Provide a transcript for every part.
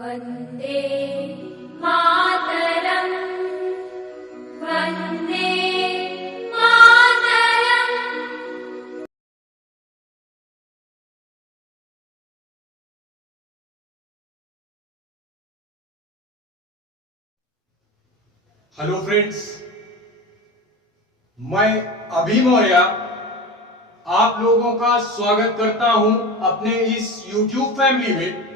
Vande Mataram Vande Mataram. Hello friends, मैं अभी मौर्य आप लोगों का स्वागत करता हूं अपने इस YouTube फैमिली में।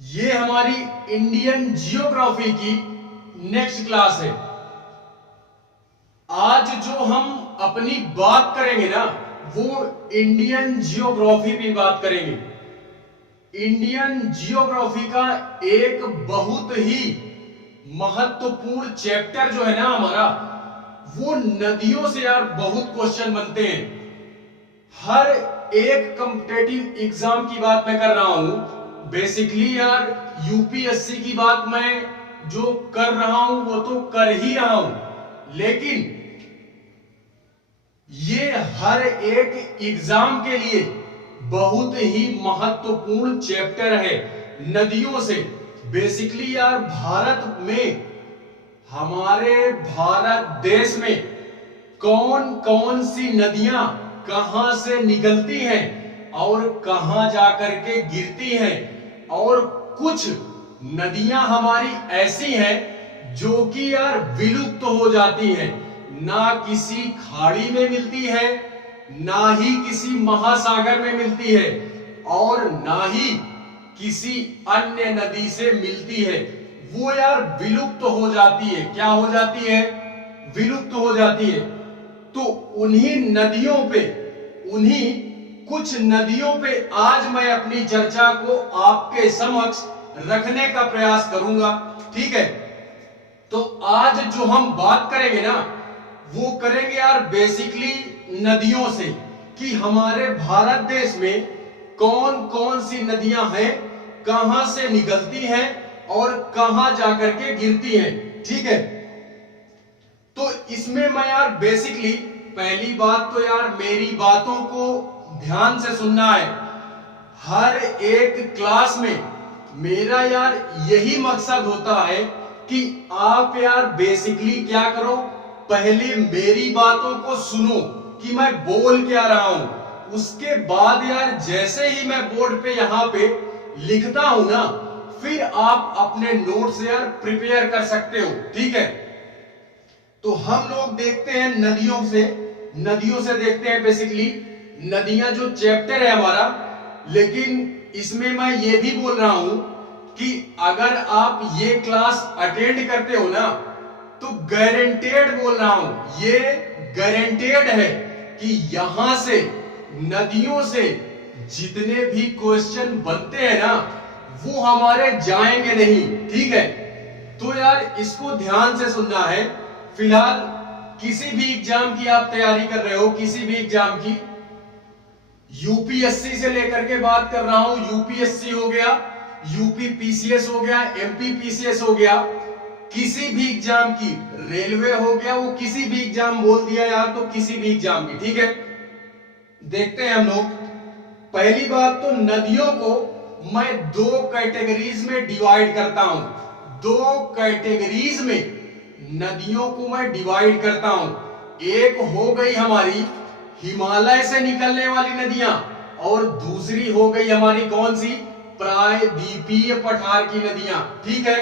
ये हमारी इंडियन जियोग्राफी की नेक्स्ट क्लास है। आज जो हम अपनी बात करेंगे ना, वो इंडियन जियोग्राफी पे बात करेंगे। इंडियन जियोग्राफी का एक बहुत ही महत्वपूर्ण चैप्टर जो है ना हमारा, वो नदियों से यार बहुत क्वेश्चन बनते हैं। हर एक कॉम्पिटेटिव एग्जाम की बात मैं कर रहा हूं। बेसिकली यार यूपीएससी की बात मैं जो कर रहा हूं वो तो कर ही रहा हूं, लेकिन ये हर एक एग्जाम के लिए बहुत ही महत्वपूर्ण चैप्टर है नदियों से। बेसिकली यार भारत में, हमारे भारत देश में कौन कौन सी नदियां कहां से निकलती हैं और कहां जाकर के गिरती हैं, और कुछ नदियां हमारी ऐसी हैं जो कि यार विलुप्त हो जाती हैं, ना किसी खाड़ी में मिलती है, ना ही किसी महासागर में मिलती है, और ना ही किसी अन्य नदी से मिलती है। वो यार विलुप्त हो जाती है। क्या हो जाती है? विलुप्त हो जाती है। तो उन्हीं नदियों पे, उन्हीं कुछ नदियों पे आज मैं अपनी चर्चा को आपके समक्ष रखने का प्रयास करूंगा। ठीक है, तो आज जो हम बात करेंगे ना, वो करेंगे यार बेसिकली नदियों से, कि हमारे भारत देश में कौन कौन सी नदियां हैं, कहां से निकलती हैं और कहां जाकर के गिरती हैं। ठीक है, तो इसमें मैं यार बेसिकली पहली बात तो यार मेरी बातों को ध्यान से सुनना है। हर एक क्लास में मेरा यार यही मकसद होता है कि आप यार बेसिकली क्या करो, पहले मेरी बातों को सुनो कि मैं बोल क्या रहा हूं। उसके बाद यार जैसे ही मैं बोर्ड पे यहां पे लिखता हूं ना, फिर आप अपने नोट्स यार प्रिपेयर कर सकते हो। ठीक है, तो हम लोग देखते हैं नदियों से देखते हैं बेसिकली नदियां जो चैप्टर है हमारा। लेकिन इसमें मैं ये भी बोल रहा हूं कि अगर आप ये क्लास अटेंड करते हो ना, तो गारंटेड बोल रहा हूं, ये गारंटेड है कि यहां से नदियों से जितने भी क्वेश्चन बनते हैं ना, वो हमारे जाएंगे नहीं। ठीक है, तो यार इसको ध्यान से सुनना है। फिलहाल किसी भी एग्जाम की आप तैयारी कर रहे हो, किसी भी एग्जाम की, यूपीएससी से लेकर के बात कर रहा हूं, यूपीएससी हो गया, यूपी पीसीएस हो गया, एमपी पीसीएस हो गया, किसी भी एग्जाम की, रेलवे हो गया, वो किसी भी एग्जाम बोल दिया यार, तो किसी भी एग्जाम की। ठीक है, देखते हैं हम लोग। पहली बात तो नदियों को मैं दो कैटेगरीज में डिवाइड करता हूं। दो कैटेगरीज में नदियों को मैं डिवाइड करता हूं। एक हो गई हमारी हिमालय से निकलने वाली नदियां, और दूसरी हो गई हमारी कौन सी? प्रायद्वीपीय पठार की नदियां। ठीक है,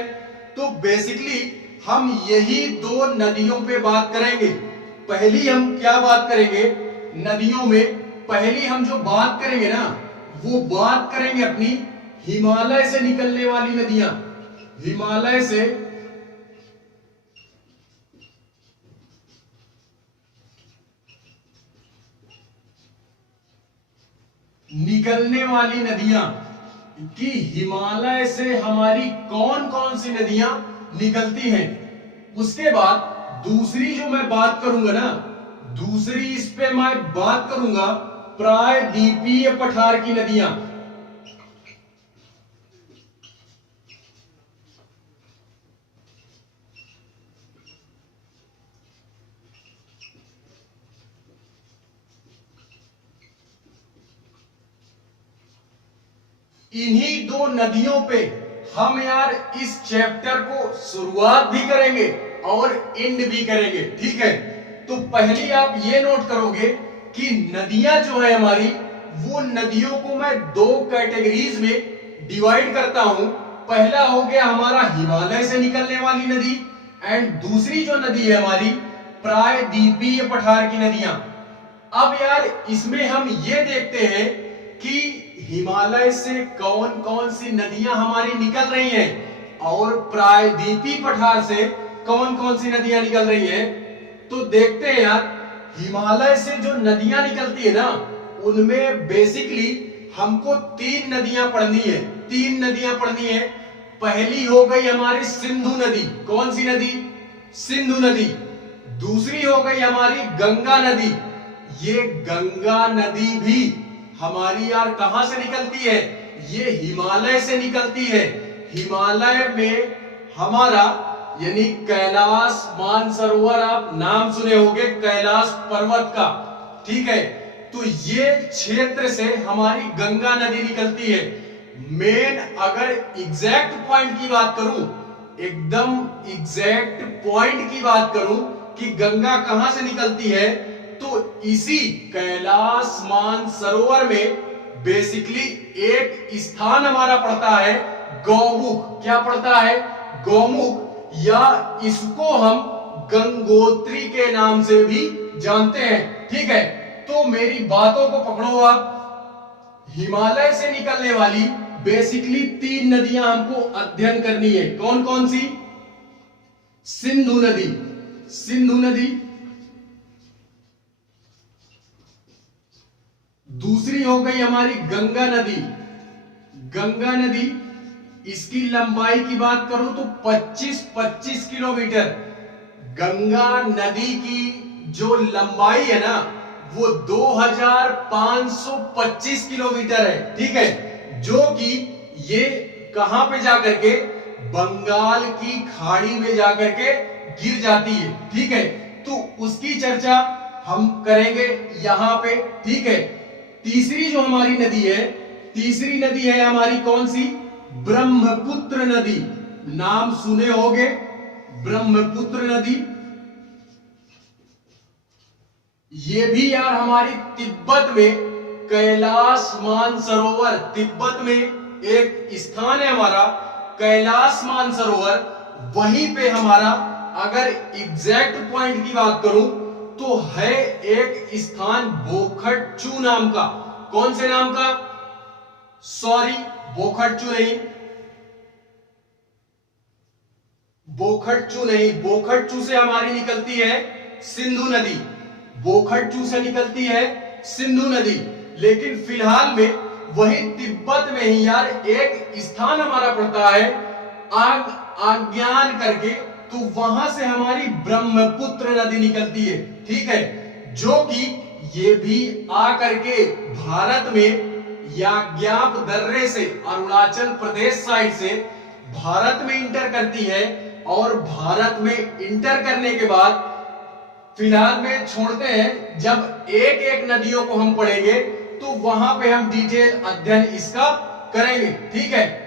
तो बेसिकली हम यही दो नदियों पे बात करेंगे। पहली हम क्या बात करेंगे नदियों में? पहली हम जो बात करेंगे ना, वो बात करेंगे अपनी हिमालय से निकलने वाली नदियां। हिमालय से निकलने वाली नदियां, कि हिमालय से हमारी कौन कौन सी नदियां निकलती हैं। उसके बाद दूसरी जो मैं बात करूंगा ना, दूसरी इस पे मैं बात करूंगा प्रायद्वीपीय पठार की नदियां। इन्हीं दो नदियों पे हम यार इस चैप्टर को शुरुआत भी करेंगे और एंड भी करेंगे, ठीक है। तो पहली आप ये नोट करोगे कि नदियां जो है हमारी, वो नदियों को मैं दो कैटेगरीज में डिवाइड करता हूं। पहला हो गया हमारा हिमालय से निकलने वाली नदी, एंड दूसरी जो नदी है हमारी प्रायद्वीपीय पठार की नदियां। अब यार इसमें हम ये देखते हैं कि हिमालय से कौन कौन सी नदियां हमारी निकल रही हैं और प्रायद्वीपीय पठार से कौन कौन सी नदियां निकल रही हैं। तो देखते हैं यार, हिमालय से जो नदियां निकलती है ना, उनमें बेसिकली हमको तीन नदियां पढ़नी है, तीन नदियां पढ़नी है। पहली हो गई हमारी सिंधु नदी। कौन सी नदी? सिंधु नदी। दूसरी हो गई हमारी गंगा नदी। ये गंगा नदी भी हमारी यार कहां से निकलती है? ये हिमालय से निकलती है। हिमालय में हमारा यानी कैलाश मानसरोवर, आप नाम सुने होंगे कैलाश पर्वत का, ठीक है। तो ये क्षेत्र से हमारी गंगा नदी निकलती है। मेन अगर एग्जैक्ट पॉइंट की बात करूं, एकदम एग्जैक्ट पॉइंट की बात करूं कि गंगा कहां से निकलती है, तो इसी कैलाश मानसरोवर में बेसिकली एक स्थान हमारा पड़ता है गौमुख। क्या पड़ता है? गौमुख, या इसको हम गंगोत्री के नाम से भी जानते हैं, ठीक है। तो मेरी बातों को पकड़ो आप। हिमालय से निकलने वाली बेसिकली तीन नदियां हमको अध्ययन करनी है। कौन कौन सी? सिंधु नदी, सिंधु नदी। दूसरी हो गई हमारी गंगा नदी, गंगा नदी। इसकी लंबाई की बात करूं तो 25 किलोमीटर। गंगा नदी की जो लंबाई है ना, वो 2525 किलोमीटर है, ठीक है। जो कि ये कहां पे जाकर के, बंगाल की खाड़ी में जाकर के गिर जाती है, ठीक है। तो उसकी चर्चा हम करेंगे यहां पे, ठीक है। तीसरी जो हमारी नदी है, तीसरी नदी है हमारी कौन सी? ब्रह्मपुत्र नदी। नाम सुने होंगे, ब्रह्मपुत्र नदी। ये भी यार हमारी तिब्बत में कैलाश मानसरोवर, तिब्बत में एक स्थान है हमारा कैलाश मानसरोवर। वहीं पे हमारा अगर एग्जैक्ट पॉइंट की बात करूं तो है एक स्थान बोखटचू नाम का। कौन से नाम का? सॉरी, बोखटचू नहीं, बोखटचू नहीं। बोखटचू से हमारी निकलती है सिंधु नदी, बोखटचू से निकलती है सिंधु नदी। लेकिन फिलहाल में वही तिब्बत में ही यार एक स्थान हमारा पड़ता है आज्ञान करके, तो वहां से हमारी ब्रह्मपुत्र नदी निकलती है, ठीक है। जो कि ये भी आकर के भारत में याज्ञाप दर्रे से, अरुणाचल प्रदेश साइड से भारत में इंटर करती है। और भारत में इंटर करने के बाद फिलहाल में छोड़ते हैं, जब एक एक नदियों को हम पढ़ेंगे तो वहां पे हम डिटेल अध्ययन इसका करेंगे, ठीक है।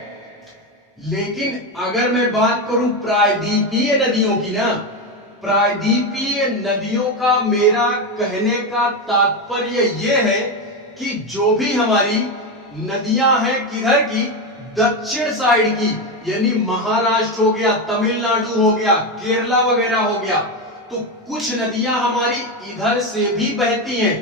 लेकिन अगर मैं बात करूं प्रायद्वीपीय नदियों की ना, प्रायद्वीपीय नदियों का मेरा कहने का तात्पर्य यह है कि जो भी हमारी नदियां हैं किधर की, दक्षिण साइड की, यानी महाराष्ट्र हो गया, तमिलनाडु हो गया, केरला वगैरह हो गया, तो कुछ नदियां हमारी इधर से भी बहती हैं।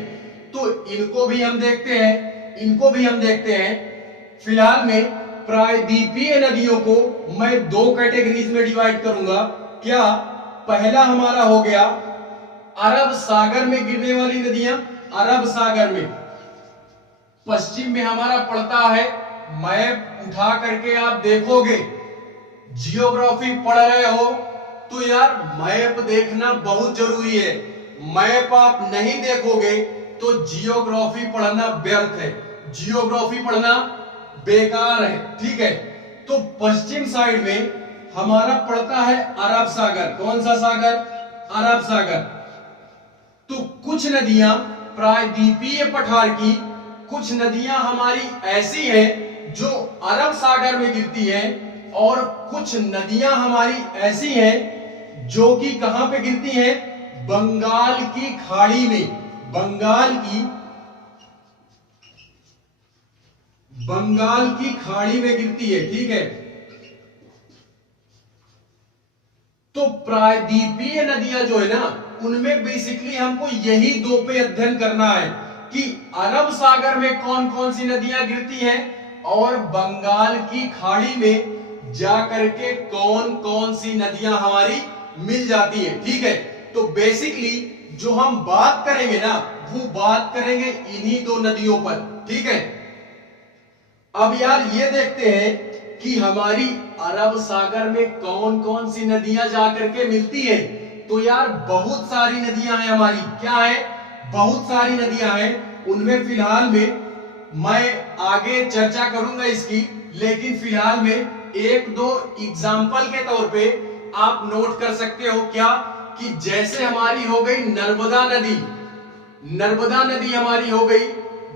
तो इनको भी हम देखते हैं, इनको भी हम देखते हैं। फिलहाल में प्रायद्वीपीय नदियों को मैं दो कैटेगरीज में डिवाइड करूंगा। क्या? पहला हमारा हो गया अरब सागर में गिरने वाली नदियां, अरब सागर में। पश्चिम में हमारा पड़ता है, मैप उठा करके आप देखोगे, जियोग्राफी पढ़ रहे हो तो यार मैप देखना बहुत जरूरी है। मैप आप नहीं देखोगे तो जियोग्राफी पढ़ना व्यर्थ है, जियोग्राफी पढ़ना बेकार है, ठीक है। तो पश्चिम साइड में हमारा पड़ता है अरब सागर। कौन सा सागर? अरब सागर। तो कुछ नदियां प्रायद्वीपीय पठार की, कुछ नदियां हमारी ऐसी हैं जो अरब सागर में गिरती हैं और कुछ नदियां हमारी ऐसी हैं जो कि कहां पे गिरती हैं, बंगाल की खाड़ी में, बंगाल की खाड़ी में गिरती है। ठीक है, तो प्रायद्वीपीय नदियां जो है ना, उनमें बेसिकली हमको यही दो पे अध्ययन करना है कि अरब सागर में कौन कौन सी नदियां गिरती हैं और बंगाल की खाड़ी में जाकर के कौन कौन सी नदियां हमारी मिल जाती है। ठीक है, तो बेसिकली जो हम बात करेंगे ना, वो बात करेंगे इन्हीं दो नदियों पर। ठीक है, अब यार ये देखते हैं कि हमारी अरब सागर में कौन कौन सी नदियां जाकर के मिलती है। तो यार बहुत सारी नदियां हैं हमारी, क्या है, बहुत सारी नदियां हैं। उनमें फिलहाल में मैं आगे चर्चा करूंगा इसकी, लेकिन फिलहाल में एक दो एग्जाम्पल के तौर पे आप नोट कर सकते हो क्या, कि जैसे हमारी हो गई नर्मदा नदी, नर्मदा नदी हमारी हो गई,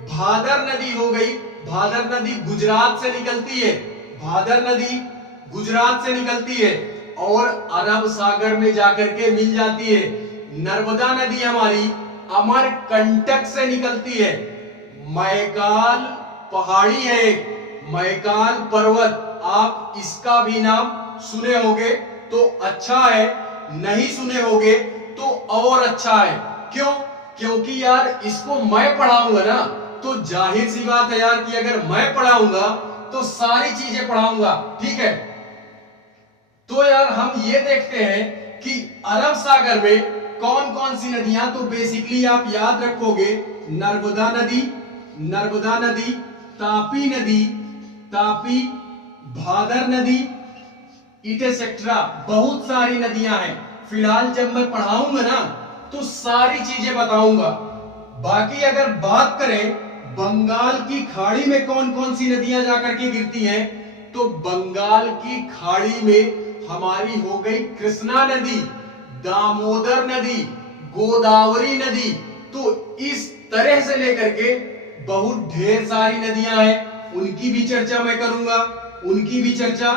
भादर नदी हो गई, भादर नदी गुजरात से निकलती है, भादर नदी गुजरात से निकलती है और अरब सागर में जाकर के मिल जाती है। नर्मदा नदी हमारी अमरकंटक से निकलती है, मैकाल पहाड़ी है एक, मैकाल पर्वत, आप इसका भी नाम सुने होंगे तो अच्छा है, नहीं सुने होंगे तो और अच्छा है। क्यों? क्योंकि यार इसको मैं पढ़ाऊंगा ना, तो जाहिर सी बात है यार कि अगर मैं पढ़ाऊंगा तो सारी चीजें पढ़ाऊंगा। ठीक है, तो यार हम ये देखते हैं कि अरब सागर में कौन कौन सी नदियां, तो बेसिकली आप याद रखोगे नर्मदा नदी, नर्मदा नदी, तापी नदी, तापी, भादर नदी, इटेसेट्रा, बहुत सारी नदियां हैं। फिलहाल जब मैं पढ़ाऊंगा ना तो सारी चीजें बताऊंगा। बाकी अगर बात करें बंगाल की खाड़ी में कौन कौन सी नदियां जाकर के गिरती हैं, तो बंगाल की खाड़ी में हमारी हो गई कृष्णा नदी, दामोदर नदी, गोदावरी नदी। तो इस तरह से लेकर के बहुत ढेर सारी नदियां हैं, उनकी भी चर्चा मैं करूंगा, उनकी भी चर्चा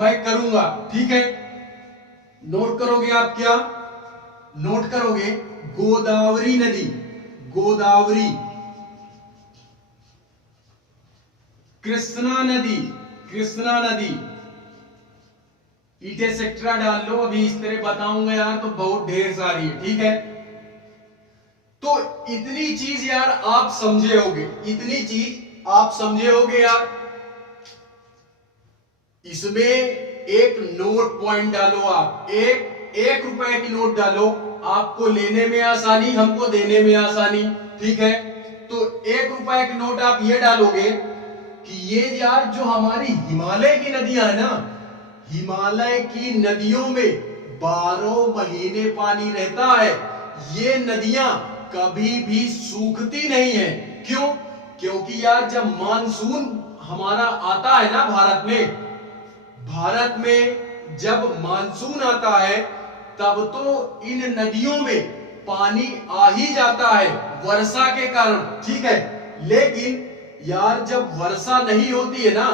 मैं करूंगा। ठीक है, नोट करोगे आप, क्या नोट करोगे, गोदावरी नदी, गोदावरी, कृष्णा नदी, कृष्णा नदी, इटेसेट्रा डाल लो, अभी इस तरह बताऊंगा यार तो बहुत ढेर सारी है। ठीक है, तो इतनी चीज यार आप समझे होगे, इतनी चीज आप समझे होगे यार। इसमें एक नोट पॉइंट डालो, आप एक रुपए की नोट डालो, आपको लेने में आसानी, हमको देने में आसानी। ठीक है, तो 1 रुपए की नोट आप ये डालोगे कि ये यार जो हमारी हिमालय की नदियां है ना, हिमालय की नदियों में 12 महीने पानी रहता है। ये नदियां कभी भी सूखती नहीं है। क्यों? क्योंकि यार जब मानसून हमारा आता है ना भारत में जब मानसून आता है तब तो इन नदियों में पानी आ ही जाता है वर्षा के कारण। ठीक है, लेकिन यार जब वर्षा नहीं होती है ना,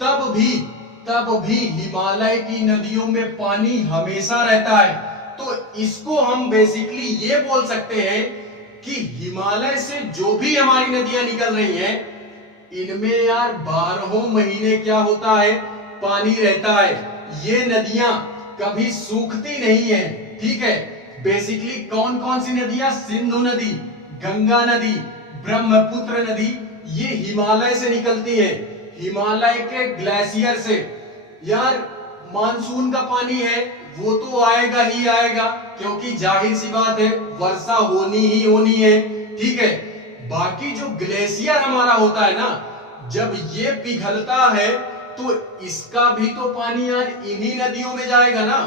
तब भी हिमालय की नदियों में पानी हमेशा रहता है। तो इसको हम बेसिकली ये बोल सकते हैं कि हिमालय से जो भी हमारी नदियां निकल रही हैं, इनमें यार 12 महीने क्या होता है, पानी रहता है। ये नदियां कभी सूखती नहीं है। ठीक है, बेसिकली कौन कौन सी नदियां, सिंधु नदी, गंगा नदी, ब्रह्मपुत्र नदी, ये हिमालय से निकलती है, हिमालय के ग्लेशियर से। यार मानसून का पानी है वो तो आएगा ही आएगा, क्योंकि जाहिर सी बात है वर्षा होनी ही होनी है। ठीक है, बाकी जो ग्लेशियर हमारा होता है ना, जब ये पिघलता है तो इसका भी तो पानी यार इन्हीं नदियों में जाएगा ना।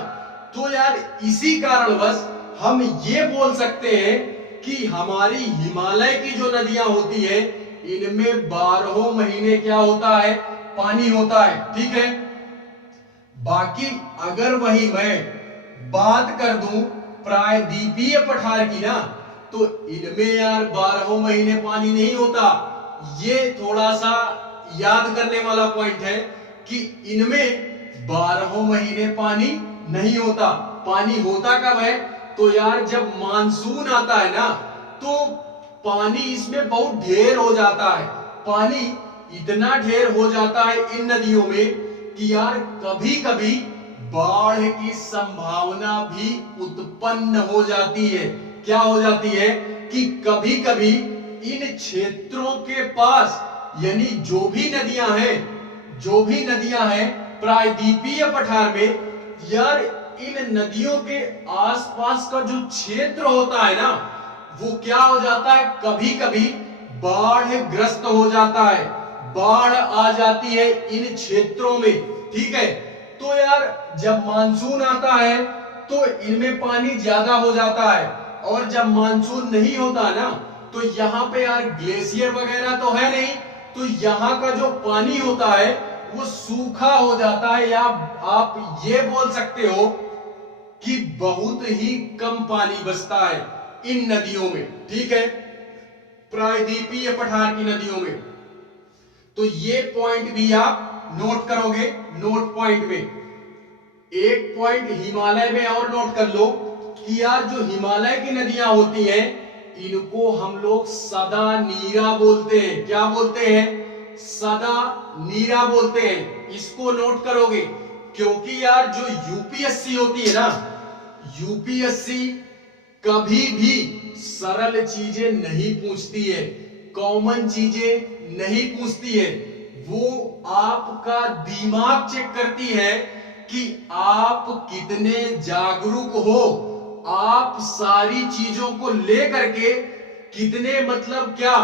तो यार इसी कारणवश हम ये बोल सकते हैं कि हमारी हिमालय की जो नदियां होती है, इनमें 12 महीने क्या होता है, पानी होता है। ठीक है, बाकी अगर वही मैं बात कर दूं प्रायद्वीपीय पठार की ना, तो इनमें यार 12 महीने पानी नहीं होता। ये थोड़ा सा याद करने वाला पॉइंट है कि इनमें 12 महीने पानी नहीं होता। पानी होता कब है? तो यार जब मानसून आता है ना, तो पानी इसमें बहुत ढेर हो जाता है। पानी इतना ढेर हो जाता है इन नदियों में कि यार कभी कभी बाढ़ की संभावना भी उत्पन्न हो जाती है। क्या हो जाती है कि कभी कभी इन क्षेत्रों के पास, यानी जो भी नदियां हैं प्रायद्वीपीय पठार में, यार इन नदियों के आसपास का जो क्षेत्र होता है ना, वो क्या हो जाता है, कभी कभी बाढ़ ग्रस्त हो जाता है। बाढ़ आ जाती है इन क्षेत्रों में। ठीक है, तो यार जब मानसून आता है तो इनमें पानी ज्यादा हो जाता है, और जब मानसून नहीं होता ना, तो यहाँ पे यार ग्लेशियर वगैरह तो है नहीं, तो यहाँ का जो पानी होता है वो सूखा हो जाता है, या आप ये बोल सकते हो कि बहुत ही कम पानी बचता है इन नदियों में। ठीक है, प्रायद्वीपीय पठार की नदियों में। तो ये पॉइंट भी आप नोट करोगे नोट पॉइंट में। एक पॉइंट हिमालय में और नोट कर लो कि यार जो हिमालय की नदियां होती हैं, इनको हम लोग सदा नीरा बोलते हैं। क्या बोलते हैं? सदा नीरा बोलते हैं। इसको नोट करोगे, क्योंकि यार जो यूपीएससी होती है ना, यूपीएससी कभी भी सरल चीजें नहीं पूछती है, कॉमन चीजें नहीं पूछती है। वो आपका दिमाग चेक करती है कि आप कितने जागरूक हो, आप सारी चीजों को लेकर के कितने, मतलब क्या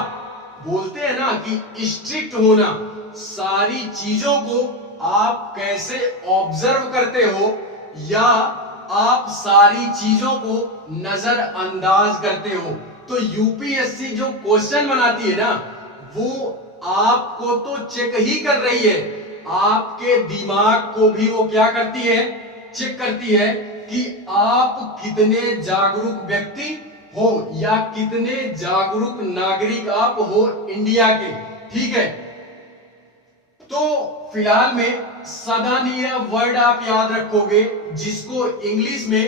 बोलते हैं ना कि स्ट्रिक्ट होना, सारी चीजों को आप कैसे ऑब्जर्व करते हो, या आप सारी चीजों को नजरअंदाज करते हो। तो यूपीएससी जो क्वेश्चन बनाती है ना, वो आपको तो चेक ही कर रही है, आपके दिमाग को भी वो क्या करती है, चेक करती है कि आप कितने जागरूक व्यक्ति हो, या कितने जागरूक नागरिक आप हो इंडिया के। ठीक है, तो फिलहाल में सदा नीरा वर्ड आप याद रखोगे, जिसको इंग्लिश में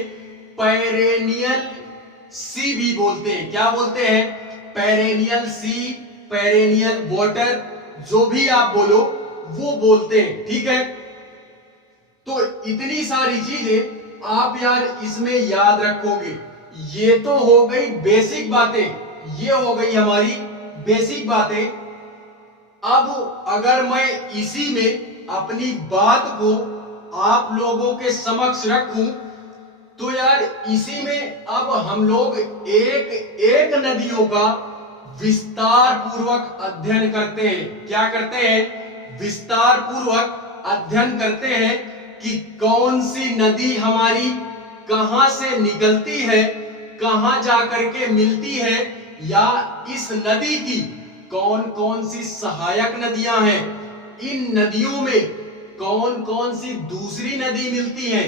पेरेनियल सी भी बोलते हैं। क्या बोलते हैं? पेरेनियल सी, पेरेनियल वाटर, जो भी आप बोलो वो बोलते हैं। ठीक है, तो इतनी सारी चीजें आप यार इसमें याद रखोगे। ये तो हो गई बेसिक बातें, ये हो गई हमारी बेसिक बातें। अब अगर मैं इसी में अपनी बात को आप लोगों के समक्ष रखूं, तो यार इसी में अब हम लोग एक एक नदियों का विस्तार पूर्वक अध्ययन करते हैं। क्या करते हैं? विस्तार पूर्वक अध्ययन करते हैं कि कौन सी नदी हमारी कहां से निकलती है, कहां जाकर के मिलती है, या इस नदी की कौन कौन सी सहायक नदियां हैं, इन नदियों में कौन कौन सी दूसरी नदी मिलती है,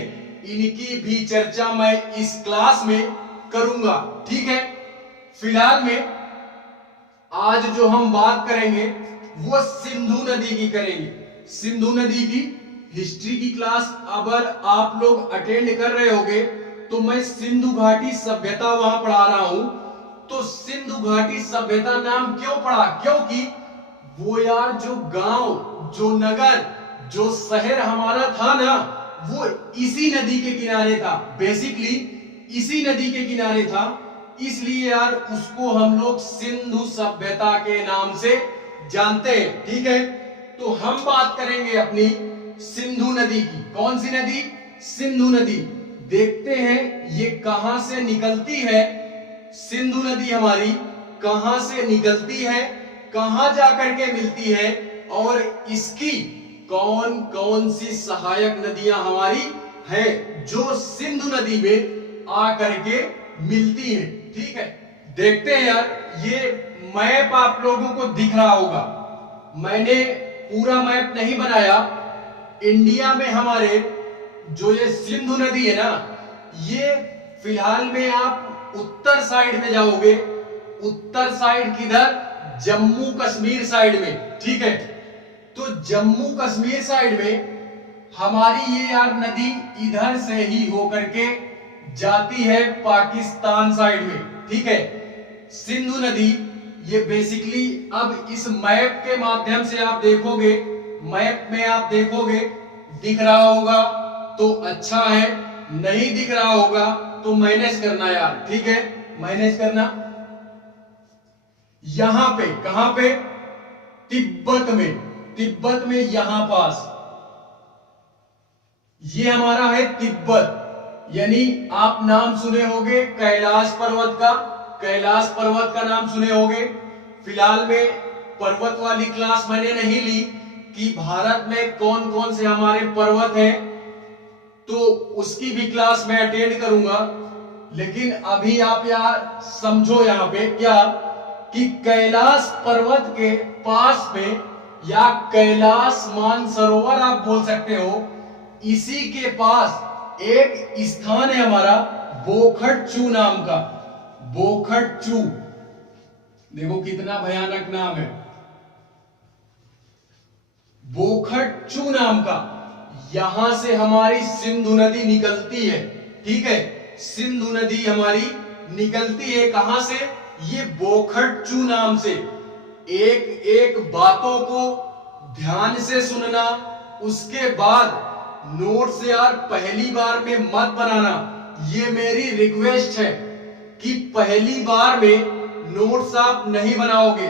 इनकी भी चर्चा मैं इस क्लास में करूंगा। ठीक है, फिलहाल में आज जो हम बात करेंगे वो सिंधु नदी की करेंगे। सिंधु नदी की हिस्ट्री की क्लास अगर आप लोग अटेंड कर रहे होगे, तो मैं सिंधु घाटी सभ्यता वहां पढ़ा रहा हूं। तो सिंधु घाटी सभ्यता नाम क्यों पड़ा? क्योंकि वो यार जो गांव, जो नगर, जो शहर हमारा था ना, वो इसी नदी के किनारे था। बेसिकली इसी नदी के किनारे था, इसलिए यार उसको हम लोग सिंधु सभ्यता के नाम से जानते हैं। ठीक है, तो हम बात करेंगे अपनी सिंधु नदी की। कौन सी नदी? सिंधु नदी। देखते हैं ये कहां से निकलती है, सिंधु नदी हमारी कहां से निकलती है, कहां जाकर के मिलती है, और इसकी कौन कौन सी सहायक नदियां हमारी हैं जो सिंधु नदी में आकर के मिलती हैं। ठीक है, देखते हैं यार, ये मैप आप लोगों को दिख रहा होगा। मैंने पूरा मैप नहीं बनाया। इंडिया में हमारे जो ये सिंधु नदी है ना, ये फिलहाल में आप उत्तर साइड में जाओगे। उत्तर साइड किधर? जम्मू कश्मीर साइड में। ठीक है, तो जम्मू कश्मीर साइड में हमारी ये यार नदी इधर से ही होकर के जाती है पाकिस्तान साइड में, ठीक है। सिंधु नदी ये बेसिकली, अब इस मैप के माध्यम से आप देखोगे, मैप में आप देखोगे दिख रहा होगा तो अच्छा है, नहीं दिख रहा होगा तो मैनेज करना यार, ठीक है, मैनेज करना। यहां पे, कहां पे? तिब्बत में, तिब्बत में यहां पास ये हमारा है तिब्बत। यानी आप नाम सुने होंगे कैलाश पर्वत का, कैलाश पर्वत का नाम सुने होंगे। फिलहाल में पर्वत वाली क्लास मैंने नहीं ली कि भारत में कौन कौन से हमारे पर्वत हैं, तो उसकी भी क्लास मैं अटेंड करूंगा। लेकिन अभी आप यार समझो यहां पे क्या, कि कैलाश पर्वत के पास में, या कैलाश मानसरोवर आप बोल सकते हो, इसी के पास एक स्थान है हमारा बोखटचू नाम का। बोखटचू, देखो कितना भयानक नाम है, बोखटचू नाम का। यहां से हमारी सिंधु नदी निकलती है, ठीक है, सिंधु नदी हमारी निकलती है कहां से? ये बोखटचू नाम से। एक एक बातों को ध्यान से सुनना, उसके बाद नोट से यार पहली बार में मत बनाना, ये मेरी रिक्वेस्ट है कि पहली बार में नोट्स आप नहीं बनाओगे।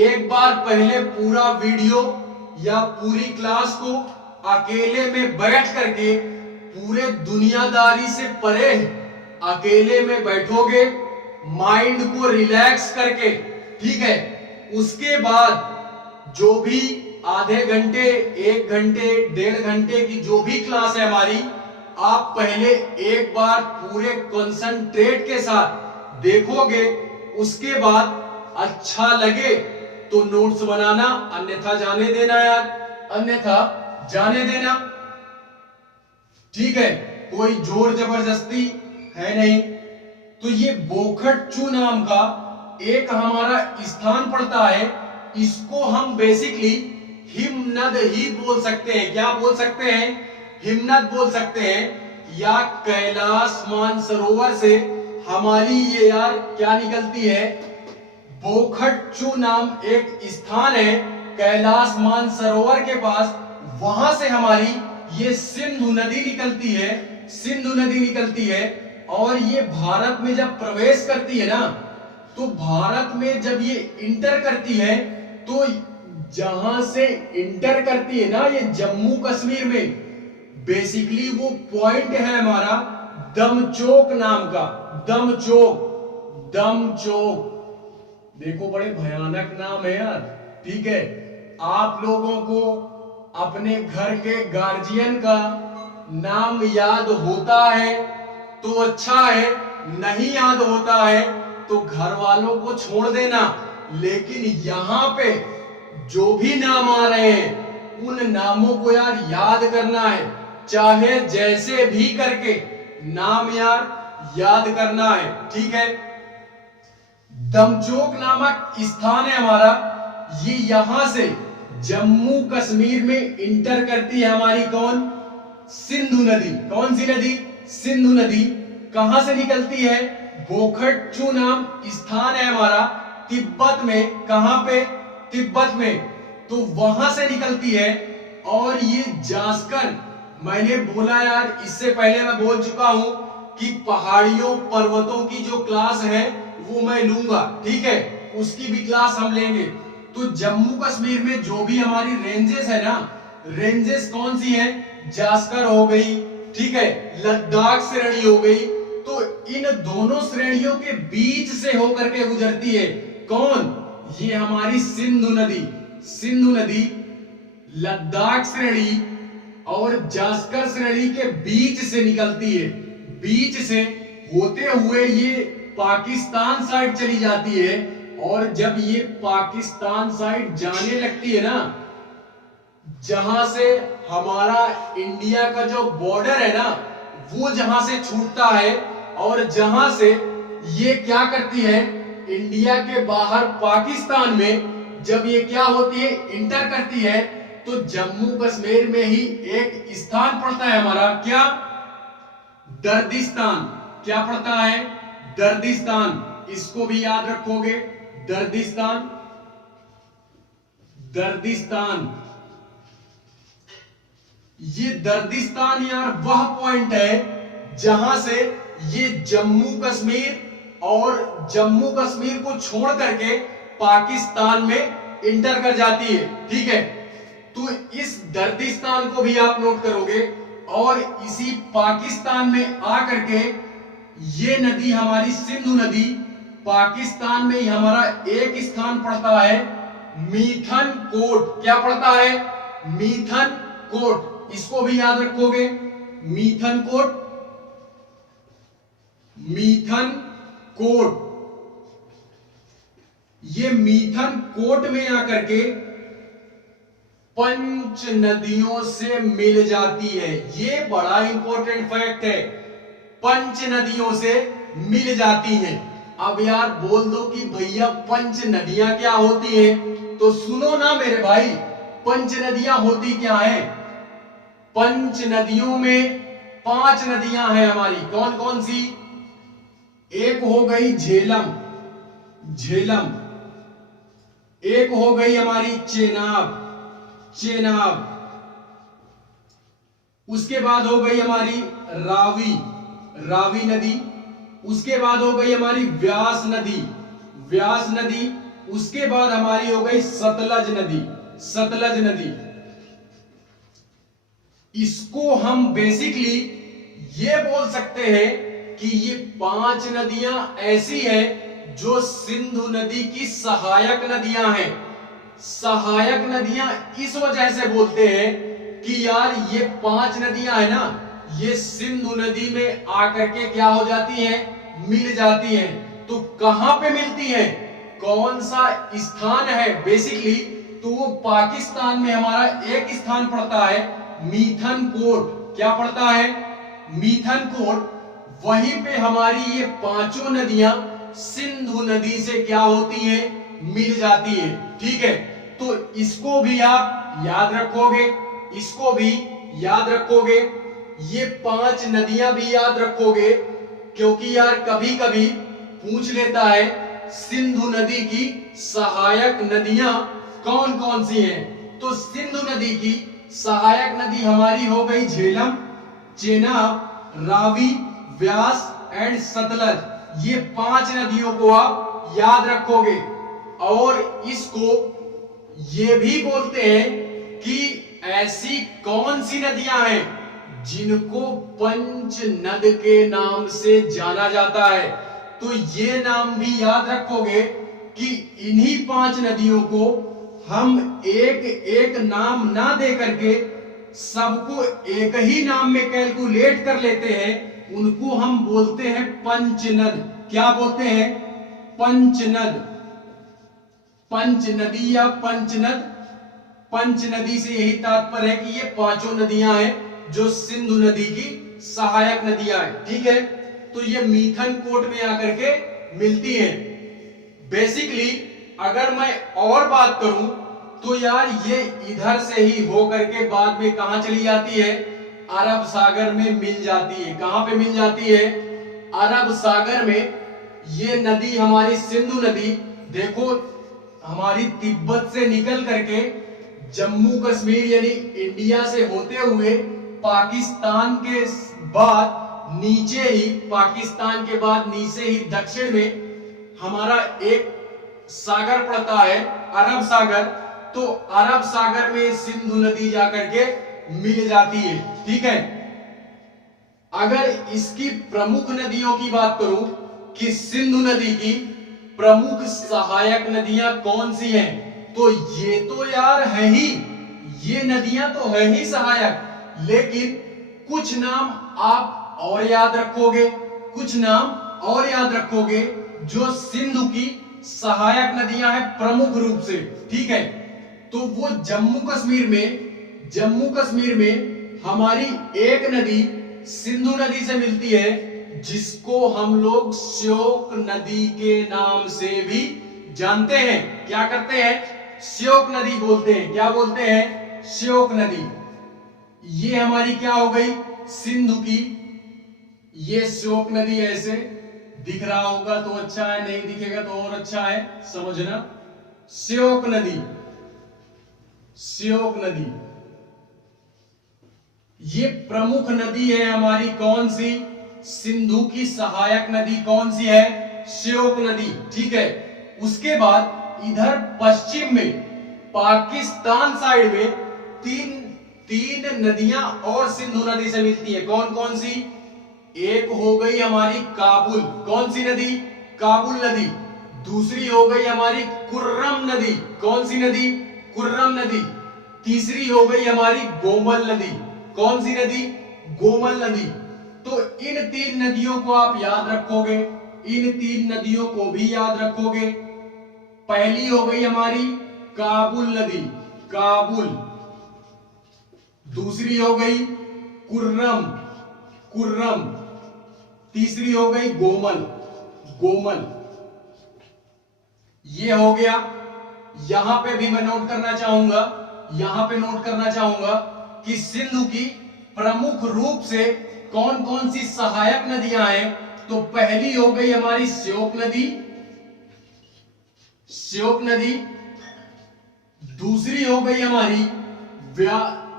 एक बार पहले पूरा वीडियो या पूरी क्लास को अकेले में बैठ करके, पूरे दुनियादारी से परे अकेले में बैठोगे, माइंड को रिलैक्स करके, ठीक है। उसके बाद जो भी आधे घंटे, 1 घंटे, 1.5 घंटे की जो भी क्लास है हमारी, आप पहले एक बार पूरे कंसंट्रेट के साथ देखोगे। उसके बाद अच्छा लगे तो नोट्स बनाना, अन्यथा जाने देना यार, अन्यथा जाने देना, ठीक है। कोई जोर जबरदस्ती है नहीं। तो ये बोखटचू नाम का एक हमारा स्थान पड़ता है, इसको हम बेसिकली हिमनद ही बोल सकते हैं। क्या बोल सकते हैं? हिमनद बोल सकते हैं। या कैलाश मानसरोवर से हमारी ये यार क्या निकलती है, बोखटचू नाम एक स्थान है कैलाश मानसरोवर के पास, वहां से हमारी ये सिंधु नदी निकलती है, सिंधु नदी निकलती है। और ये भारत में जब प्रवेश करती है ना, तो भारत में जब ये इंटर करती है, तो जहां से इंटर करती है ना, ये जम्मू कश्मीर में, बेसिकली वो पॉइंट है हमारा दमचौक नाम का। दमचौक, दमचौक, देखो बड़े भयानक नाम है यार, ठीक है। आप लोगों को अपने घर के गार्जियन का नाम याद होता है तो अच्छा है, नहीं याद होता है तो घर वालों को छोड़ देना। लेकिन यहां पे जो भी नाम आ रहे हैं, उन नामों को यार याद करना है, चाहे जैसे भी करके नाम यार याद करना है, ठीक है। दमचौक नामक स्थान है हमारा, ये यहां से जम्मू कश्मीर में इंटर करती है हमारी कौन? सिंधु नदी। कौन सी नदी? सिंधु नदी। कहां से निकलती है? बोखटचू नाम स्थान है हमारा तिब्बत में। कहां पे? तिब्बत में। तो वहां से निकलती है। और ये जास्कर, मैंने बोला यार, इससे पहले मैं बोल चुका हूं कि पहाड़ियों पर्वतों की जो क्लास है वो मैं लूंगा, ठीक है, उसकी भी क्लास हम लेंगे। तो जम्मू कश्मीर में जो भी हमारी रेंजेस है ना, रेंजेस कौन सी है? जास्कर हो गई, ठीक है, लद्दाख श्रेणी हो गई। तो इन दोनों श्रेणियों के बीच से होकर के गुजरती है कौन? ये हमारी सिंधु नदी। सिंधु नदी लद्दाख श्रेणी और जास्कर श्रेणी के बीच से निकलती है। बीच से होते हुए ये पाकिस्तान साइड चली जाती है। और जब ये पाकिस्तान साइड जाने लगती है ना, जहां से हमारा इंडिया का जो बॉर्डर है ना, वो जहां से छूटता है, और जहां से ये क्या करती है, इंडिया के बाहर पाकिस्तान में जब ये क्या होती है, इंटर करती है, तो जम्मू कश्मीर में ही एक स्थान पड़ता है हमारा, क्या? दर्दिस्तान। क्या पड़ता है? दर्दिस्तान। इसको भी याद रखोगे, दर्दिस्तान। दर्दिस्तान, ये दर्दिस्तान यार वह पॉइंट है जहां से ये जम्मू कश्मीर और जम्मू कश्मीर को छोड़ करके पाकिस्तान में इंटर कर जाती है, ठीक है। तो इस दर्दिस्तान को भी आप नोट करोगे और इसी पाकिस्तान में आकर के ये नदी हमारी सिंधु नदी, पाकिस्तान में ही हमारा एक स्थान पड़ता है मीथन कोट। क्या पड़ता है? मीथन कोट। इसको भी याद रखोगे, मीथन कोट। मीथन कोट, ये मीथन कोट में आकर के पंच नदियों से मिल जाती है। ये बड़ा इंपॉर्टेंट फैक्ट है, पंच नदियों से मिल जाती हैं। अब यार बोल दो कि भैया पंच नदियां क्या होती हैं, तो सुनो ना मेरे भाई, पंच नदियां होती क्या हैं? पंच नदियों में 5 नदियां हैं हमारी। कौन कौन सी? एक हो गई झेलम, झेलम। एक हो गई हमारी चेनाब, चेनाब। उसके बाद हो गई हमारी रावी, रावी नदी। उसके बाद हो गई हमारी व्यास नदी, व्यास नदी। उसके बाद हमारी हो गई सतलज नदी, सतलज नदी। इसको हम बेसिकली ये बोल सकते हैं कि ये 5 नदियां ऐसी हैं जो सिंधु नदी की सहायक नदियां हैं। सहायक नदियां इस वजह से बोलते हैं कि यार ये 5 नदियां है ना, ये सिंधु नदी में आकर के क्या हो जाती हैं? मिल जाती हैं। तो कहां पे मिलती हैं? कौन सा स्थान है? बेसिकली तो वो पाकिस्तान में हमारा एक स्थान पड़ता है मीथन कोट। क्या पड़ता है? मीथन कोट। वहीं पे हमारी ये 5 नदियां सिंधु नदी से क्या होती हैं? मिल जाती है, ठीक है। तो इसको भी आप याद रखोगे, इसको भी याद रखोगे, ये 5 नदियां भी याद रखोगे, क्योंकि यार कभी कभी पूछ लेता है सिंधु नदी की सहायक नदियां कौन कौन सी हैं। तो सिंधु नदी की सहायक नदी हमारी हो गई झेलम, चेनाब, रावी, व्यास एंड सतलज। ये 5 नदियों को आप याद रखोगे। और इसको ये भी बोलते हैं कि ऐसी कौन सी नदियां हैं जिनको पंच नद के नाम से जाना जाता है। तो ये नाम भी याद रखोगे कि इन्हीं 5 नदियों को हम एक एक नाम ना दे करके सबको एक ही नाम में कैलकुलेट कर लेते हैं। उनको हम बोलते हैं पंचनद। क्या बोलते हैं? पंचनद। पंच नदी या पंचनद। पंच नदी से यही तात्पर्य है कि ये 5 नदियां हैं जो सिंधु नदी की सहायक नदियां हैं, ठीक है। तो ये मीथन कोट में आकर के मिलती हैं। बेसिकली अगर मैं और बात करूं तो यार ये इधर से ही होकर के बाद में कहां चली जाती है? अरब सागर में मिल जाती है। कहां पे मिल जाती है? अरब सागर में। ये नदी हमारी सिंधु नदी देखो हमारी तिब्बत से निकल करके जम्मू कश्मीर यानी इंडिया से होते हुए पाकिस्तान के बाद नीचे ही, पाकिस्तान के बाद नीचे ही दक्षिण में हमारा एक सागर पड़ता है अरब सागर। तो अरब सागर में सिंधु नदी जाकर के मिल जाती है, ठीक है। अगर इसकी प्रमुख नदियों की बात करूं कि सिंधु नदी की प्रमुख सहायक नदियां कौन सी हैं, तो ये तो यार है ही, ये नदियां तो है ही सहायक, लेकिन कुछ नाम आप और याद रखोगे, कुछ नाम और याद रखोगे जो सिंधु की सहायक नदियां हैं प्रमुख रूप से, ठीक है। तो वो जम्मू कश्मीर में हमारी एक नदी सिंधु नदी से मिलती है जिसको हम लोग श्योक नदी के नाम से भी जानते हैं। क्या करते हैं? श्योक नदी बोलते हैं। क्या बोलते हैं? श्योक नदी। ये हमारी क्या हो गई, सिंधु की। ये श्योक नदी ऐसे दिख रहा होगा तो अच्छा है, नहीं दिखेगा तो और अच्छा है, समझना। श्योक नदी, श्योक नदी ये प्रमुख नदी है हमारी, कौन सी, सिंधु की सहायक नदी कौन सी है, श्योक नदी। ठीक है, उसके बाद इधर पश्चिम में पाकिस्तान साइड में तीन नदियां और सिंधु नदी से मिलती है। कौन कौन सी, एक हो गई हमारी काबुल, कौन सी नदी, काबुल नदी। दूसरी हो गई हमारी कुर्रम नदी, कौन सी नदी, कुर्रम नदी। तीसरी हो गई हमारी गोमल नदी, कौन सी नदी, गोमल नदी। तो इन तीन नदियों को आप याद रखोगे, इन तीन नदियों को भी याद रखोगे। पहली हो गई हमारी काबुल नदी, काबुल। दूसरी हो गई कुर्रम, कुर्रम। तीसरी हो गई गोमल, गोमल। ये हो गया। यहां पे भी मैं नोट करना चाहूंगा, यहां पे नोट करना चाहूंगा कि सिंधु की प्रमुख रूप से कौन कौन सी सहायक नदियां हैं। तो पहली हो गई हमारी श्योक नदी, श्योक नदी। दूसरी हो गई हमारी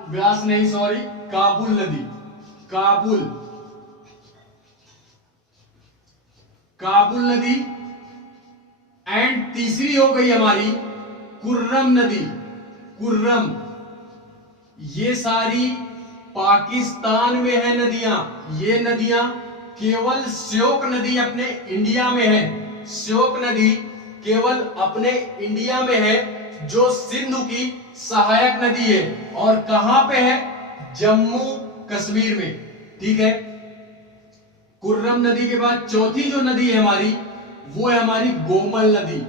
व्यास नहीं सॉरी, काबुल नदी, काबुल, काबुल नदी। एंड तीसरी हो गई हमारी कुर्रम नदी, कुर्रम। ये सारी पाकिस्तान में है नदियां। ये नदियां केवल श्योक नदी अपने इंडिया में है, श्योक नदी केवल अपने इंडिया में है, जो सिंधु की सहायक नदी है। और कहां पे है, जम्मू कश्मीर में। ठीक है, कुर्रम नदी के बाद चौथी जो नदी है हमारी, वो है हमारी गोमल नदी,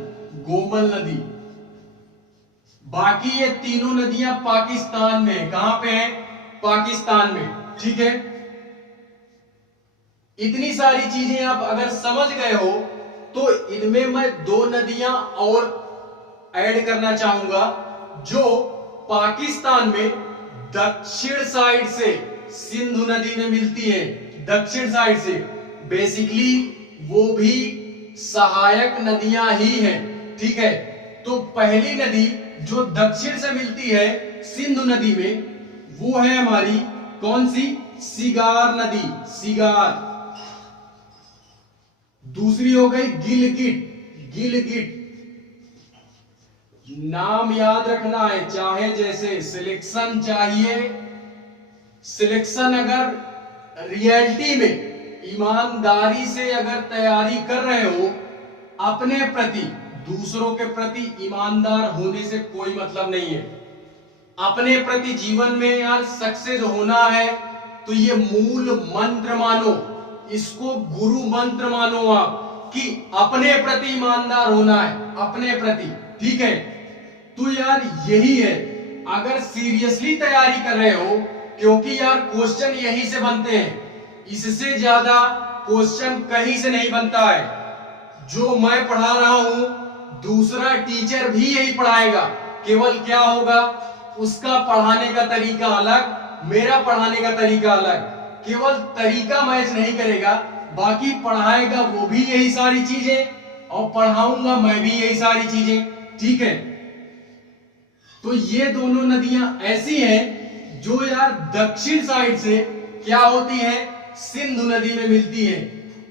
गोमल नदी। बाकी ये तीनों नदियां पाकिस्तान में है। कहां पे है, पाकिस्तान में। ठीक है, इतनी सारी चीजें आप अगर समझ गए हो तो इनमें मैं दो नदियां और ऐड करना चाहूंगा, जो पाकिस्तान में दक्षिण साइड से सिंधु नदी में मिलती है, दक्षिण साइड से। बेसिकली वो भी सहायक नदियां ही हैं। ठीक है, तो पहली नदी जो दक्षिण से मिलती है सिंधु नदी में, वो है हमारी कौन सी, सिगार नदी, सिगार। दूसरी हो गई गिलगिट, गिलगिट। नाम याद रखना है, चाहे जैसे सिलेक्शन चाहिए, सिलेक्शन अगर रियलिटी में ईमानदारी से अगर तैयारी कर रहे हो, अपने प्रति दूसरों के प्रति ईमानदार होने से कोई मतलब नहीं है। अपने प्रति जीवन में यार सक्सेस होना है तो ये मूल मंत्र मानो, इसको गुरु मंत्र मानो आप, कि अपने प्रति ईमानदार होना है, अपने प्रति। ठीक है, तो यार यही है। अगर सीरियसली तैयारी कर रहे हो, क्योंकि यार क्वेश्चन यही से बनते हैं, इससे ज्यादा क्वेश्चन कहीं से नहीं बनता है। जो मैं पढ़ा रहा हूं दूसरा टीचर भी यही पढ़ाएगा, केवल क्या होगा, उसका पढ़ाने का तरीका अलग, मेरा पढ़ाने का तरीका अलग। केवल तरीका मैच नहीं करेगा, बाकी पढ़ाएगा वो भी यही सारी चीजें और पढ़ाऊंगा मैं भी यही सारी चीजें। ठीक है, तो ये दोनों नदियां ऐसी हैं जो यार दक्षिण साइड से क्या होती है, सिंधु नदी में मिलती है।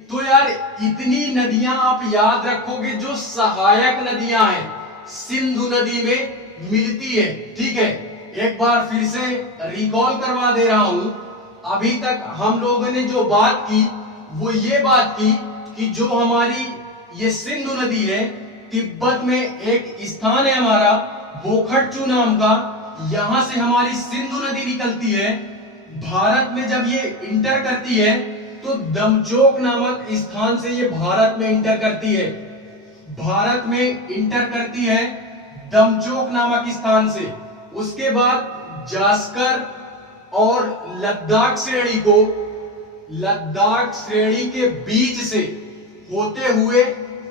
तो यार इतनी नदियां आप याद रखोगे जो सहायक नदियां हैं, सिंधु नदी में मिलती है। ठीक है, एक बार फिर से रिकॉल करवा दे रहा हूं। अभी तक हम लोगों ने जो बात की वो ये बात की कि जो हमारी ये सिंधु नदी है, तिब्बत में एक स्थान है हमारा बोखटचू नाम का, यहां से हमारी सिंधु नदी निकलती है। भारत में जब ये इंटर करती है तो दमचोक नामक स्थान से ये भारत में इंटर करती है, भारत में इंटर करती है दमचोक नामक स्थान से। उसके बाद जास्कर और लद्दाख श्रेणी को, लद्दाख श्रेणी के बीच से होते हुए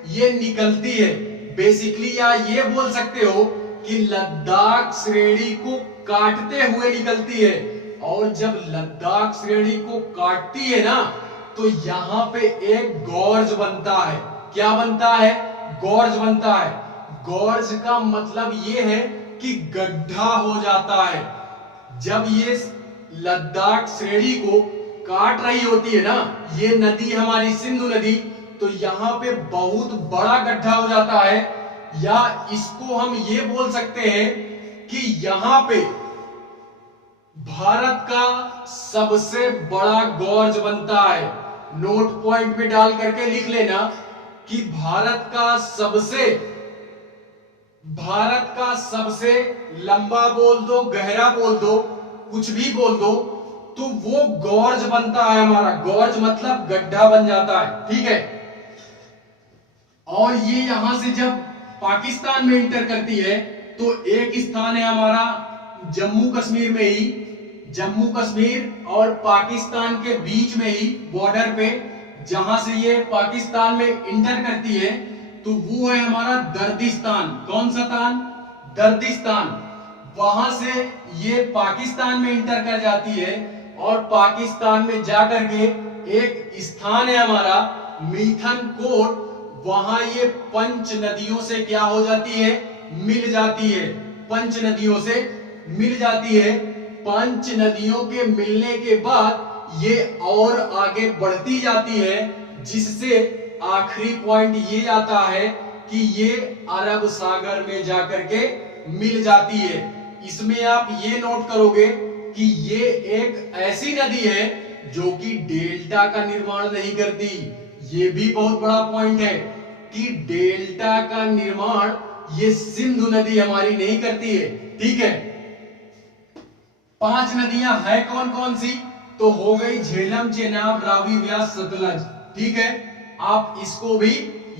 ये निकलती है। बेसिकली या ये बोल सकते हो कि लद्दाख श्रेणी को काटते हुए निकलती है। और जब लद्दाख श्रेणी को काटती है ना, तो यहां पे एक गॉर्ज बनता है। क्या बनता है? गॉर्ज बनता है। गॉर्ज का मतलब ये है कि गड्ढा हो जाता है। जब ये लद्दाख श्रेणी को काट रही होती है ना, ये नदी हमारी सिंधु नदी, तो यहां पे बहुत बड़ा गड्ढा हो जाता है। या इसको हम ये बोल सकते हैं कि यहां पे भारत का सबसे बड़ा गॉर्ज बनता है। नोट पॉइंट में डाल करके लिख लेना कि भारत का सबसे लंबा बोल दो, गहरा बोल दो, कुछ भी बोल दो, तो वो गॉर्ज बनता है हमारा। गॉर्ज मतलब गड्ढा बन जाता है, ठीक है। और ये यहां से जब पाकिस्तान में इंटर करती है, तो एक स्थान है हमारा जम्मू कश्मीर में ही, जम्मू कश्मीर और पाकिस्तान के बीच में ही बॉर्डर पे, जहां से ये पाकिस्तान में इंटर करती है, तो वो है हमारा दर्दिस्तान। कौन सा स्थान? दर्दिस्तान। वहां से ये पाकिस्तान में इंटर कर जाती है और पाकिस्तान में जाकर के एक स्थान है हमारा मिथनकोट, वहां ये पंच नदियों से क्या हो जाती है? मिल जाती है। पंच नदियों से मिल जाती है। पंच नदियों के मिलने के बाद ये और आगे बढ़ती जाती है, जिससे आखिरी पॉइंट ये आता है कि ये अरब सागर में जाकर के मिल जाती है। इसमें आप ये नोट करोगे कि ये एक ऐसी नदी है जो कि डेल्टा का निर्माण नहीं करती। ये भी बहुत बड़ा पॉइंट है कि डेल्टा का निर्माण ये सिंधु नदी हमारी नहीं करती है, ठीक है। 5 नदियां हैं कौन कौन सी? तो हो गई झेलम, चेनाब, रावी, व्यास, सतलज, ठीक है। आप इसको भी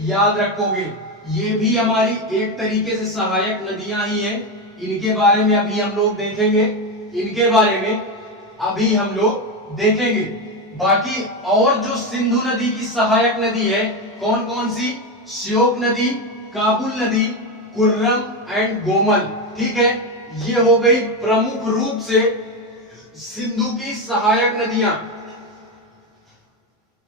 याद रखोगे। ये भी हमारी एक तरीके से सहायक नदियां ही हैं। इनके बारे में अभी हम लोग देखेंगे, इनके बारे में अभी हम लोग देखेंगे। बाकी और जो सिंधु नदी की सहायक नदी है कौन कौन सी? श्योक नदी, काबुल नदी, कुर्रम एंड गोमल, ठीक है। ये हो गई प्रमुख रूप से सिंधु की सहायक नदियां।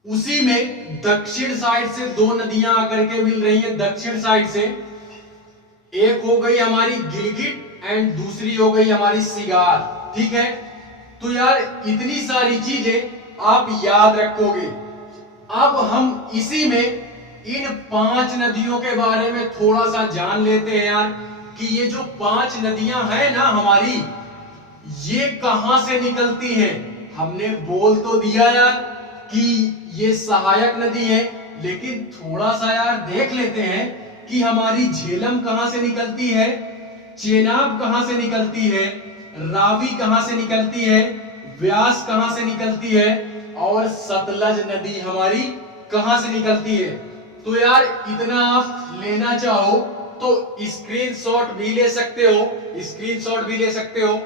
उसी में दक्षिण साइड से 2 नदियां आकर के मिल रही हैं। दक्षिण साइड से एक हो गई हमारी गिलगिट एंड दूसरी हो गई हमारी सिगार, ठीक है। तो यार इतनी सारी चीजें आप याद रखोगे। अब हम इसी में इन 5 नदियों के बारे में थोड़ा सा जान लेते हैं यार, कि ये जो 5 नदियां हैं ना हमारी, ये कहां से निकलती हैं। हमने बोल तो दिया यार कि ये सहायक नदी है, लेकिन थोड़ा सा यार देख लेते हैं कि हमारी झेलम कहां से निकलती है, चेनाब कहां से निकलती है, रावी कहां से निकलती है, व्यास कहां से निकलती है और सतलज नदी हमारी कहां से निकलती है। तो यार इतना आप लेना चाहो तो स्क्रीनशॉट भी ले सकते हो, स्क्रीनशॉट भी ले सकते हो।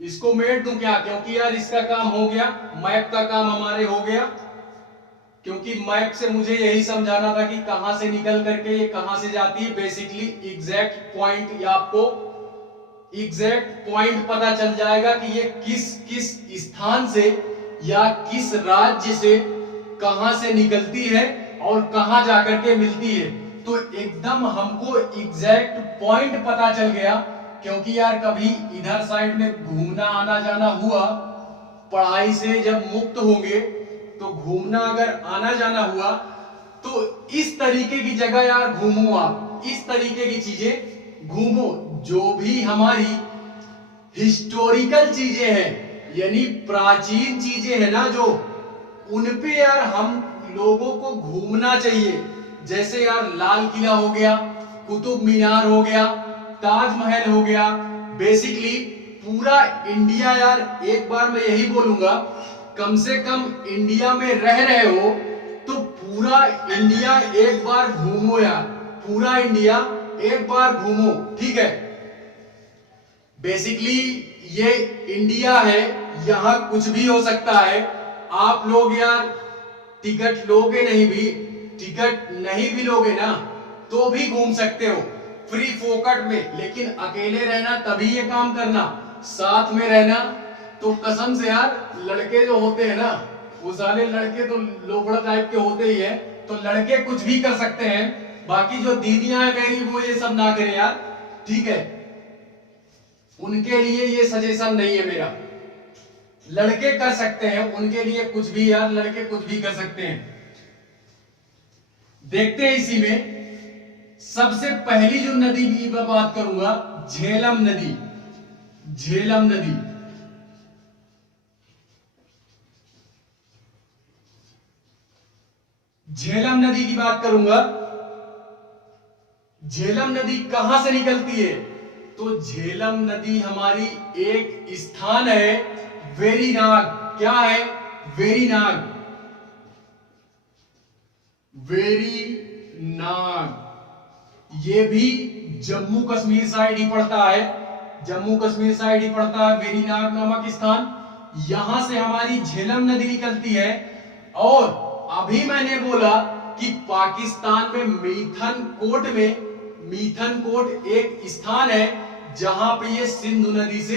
इसको मेट दूं क्या? क्योंकि यार इसका काम हो गया, मैप का काम हमारे हो गया। क्योंकि मैप से मुझे यही समझाना था कि कहां से निकल करके ये कहां से जाती है। बेसिकली एग्जैक्ट पॉइंट, या आपको एग्जैक्ट पॉइंट पता चल जाएगा कि ये किस किस स्थान से या किस राज्य से कहां से निकलती है और कहां जाकर के मिलती है। तो एकदम हमको एग्जैक्ट पॉइंट पता चल गया। क्योंकि यार कभी इधर साइड में घूमना आना जाना हुआ, पढ़ाई से जब मुक्त होंगे तो घूमना अगर आना जाना हुआ, तो इस तरीके की जगह यार घूमो, आप इस तरीके की चीजें घूमो। जो भी हमारी हिस्टोरिकल चीजें हैं, यानी प्राचीन चीजें हैं ना, जो उन पे यार हम लोगों को घूमना चाहिए। जैसे यार लाल किला हो गया, कुतुब मीनार हो गया, ताजमहल हो गया। बेसिकली पूरा इंडिया यार, एक बार मैं यही बोलूंगा, कम से कम इंडिया में रह रहे हो तो पूरा इंडिया एक बार घूमो यार। पूरा इंडिया एक बार घूमो, ठीक है। बेसिकली ये इंडिया है, यहां कुछ भी हो सकता है। आप लोग यार टिकट लोगे नहीं भी, टिकट नहीं भी लोगे ना तो भी घूम सकते हो फ्री फोकट में, लेकिन अकेले रहना तभी ये काम करना, साथ में रहना तो कसम से यार, लड़के जो होते हैं ना वो साले लड़के तो लोफड़ा टाइप के होते ही है, तो लड़के कुछ भी कर सकते हैं, बाकी जो दीदियां हैं मेरी वो ये सब ना करें यार, ठीक है। उनके लिए ये सजेशन नहीं है मेरा, लड़के कर सकते हैं, उनके लिए कुछ भी यार, लड़के कुछ भी कर सकते हैं। देखते हैं इसी में सबसे पहली जो नदी की मैं बात करूंगा, झेलम नदी। झेलम नदी, झेलम नदी की बात करूंगा। झेलम नदी कहां से निकलती है? तो झेलम नदी हमारी एक स्थान है वेरीनाग। क्या है? वेरीनाग। वेरीनाग ये भी जम्मू कश्मीर साइड ही पड़ता है, जम्मू कश्मीर साइड ही पड़ता है वेरीनाग नामक स्थान। यहां से हमारी झेलम नदी निकलती है। और अभी मैंने बोला कि पाकिस्तान में मिथनकोट में, मिथनकोट एक स्थान है जहां पे ये सिंधु नदी से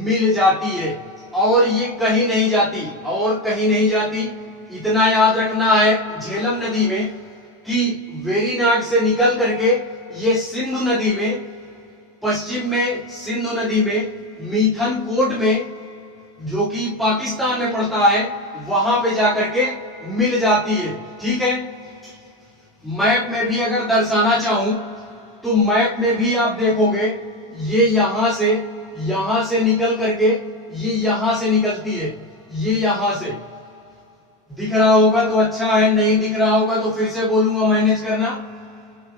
मिल जाती है, और ये कहीं नहीं जाती, और कहीं नहीं जाती। इतना याद रखना है झेलम नदी में कि वेरीनाग से निकल करके ये सिंधु नदी में, पश्चिम में सिंधु नदी में मिथनकोट में, जो कि पाकिस्तान में पड़ता है, वहां पे जाकर के मिल जाती है, ठीक है। मैप में भी अगर दर्शाना चाहूं तो मैप में भी आप देखोगे ये यहां से निकल करके ये यहां से निकलती है, ये यहां से। दिख रहा होगा तो अच्छा है, नहीं दिख रहा होगा तो फिर से बोलूंगा मैनेज करना।